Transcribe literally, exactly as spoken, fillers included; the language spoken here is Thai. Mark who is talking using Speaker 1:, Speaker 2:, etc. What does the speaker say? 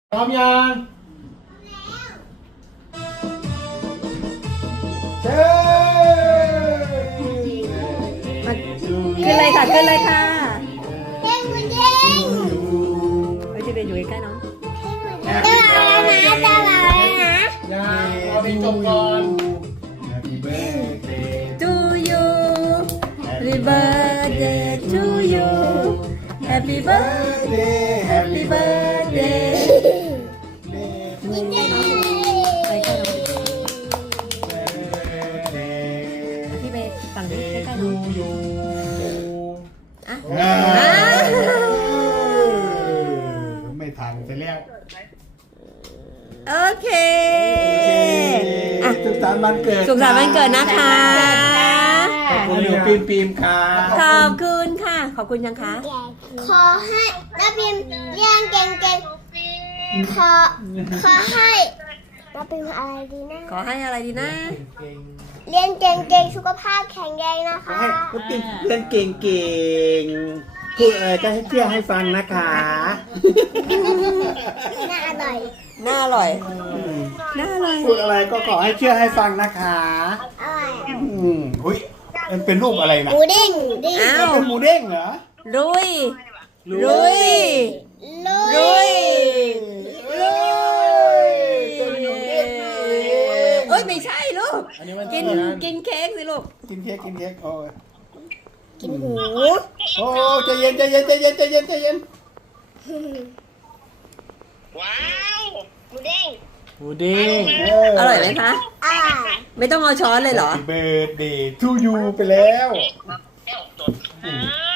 Speaker 1: พร้อมยังเชิญ
Speaker 2: ขึ้นเลยค่ะขึ้นเลยค่ะ
Speaker 3: เด้งมันเด้ง
Speaker 2: เฮ้ยจะเบนอยู่ใกล้ๆน้อง
Speaker 3: จะมาแล้วนะจะมาแล้วนะ
Speaker 1: ยังรอเพลงจบก่อน Happy birthday
Speaker 2: to you Happy birthday to you Happy birthday Happy birthday
Speaker 3: กินได้
Speaker 2: ไปใกล้น้องพี่ไปฝั่งนี้ใกล้ๆน้
Speaker 1: ดู
Speaker 2: อง
Speaker 1: อยู่
Speaker 2: อ่ะ
Speaker 1: อ่า
Speaker 2: อ่ะ
Speaker 1: ไม่ทันไปแล้ว
Speaker 2: โอเคอ่ะ
Speaker 1: สุขสันต์วันเกิด
Speaker 2: สุขสันต์วันเกิดนะคะ
Speaker 1: ขอบคุณหนูปีมปีมค่ะ
Speaker 2: ขอบคุณค่ะ ขอบคุณยังคะ
Speaker 3: ขอให้นักพิมพ์เรียนเก่งๆ ขอ ขอให้นักพิมพ์อะไรดีนะ
Speaker 2: ขอให้อะไรดีนะ
Speaker 3: เรียนเก่งๆ สุขภาพแข็งแรงนะคะ
Speaker 1: ให้คุณปีมเล่นเก่งๆพูดอะไรก็ให้เชื่อให้ฟังนะคะ
Speaker 3: น่าอร่อย
Speaker 2: น่าอร่อย น่าอร่อย
Speaker 1: พูดอะไรก็ขอให้เชื่อให้ฟังนะคะ
Speaker 3: อร่อย
Speaker 1: อืมหุ้ยมันเป็นรูปอะไร
Speaker 3: ห
Speaker 1: นะ
Speaker 3: มูเด้งดิ้ง
Speaker 2: อ้าว
Speaker 1: เป็นหมูเด้งเหรอ
Speaker 2: รุย รุย
Speaker 3: ลุ
Speaker 2: รุ
Speaker 3: ย
Speaker 2: ย รุย
Speaker 1: เป็นหมูเด้งนี่เอง
Speaker 2: เอ้ยไม่ใช่ลูก
Speaker 1: อันนี้มัน
Speaker 2: กิน
Speaker 1: กิน
Speaker 2: กินเค้กสิลูก
Speaker 1: กินเค้กกินเค้กโอ้ย
Speaker 3: กินหู
Speaker 1: โอ้ใจเย็นใจเย็นใจเย็นใจเย็นใจเย็น
Speaker 3: ว้าวหมูเด้ง
Speaker 1: หมูเด้ง
Speaker 2: อร่อยไหมคะ
Speaker 3: อ่า
Speaker 2: ไม่ต้องเอาช้อนเลยเหรอ
Speaker 1: เบิร์ดเดย์ทูยูไปแล้ว
Speaker 3: อ่า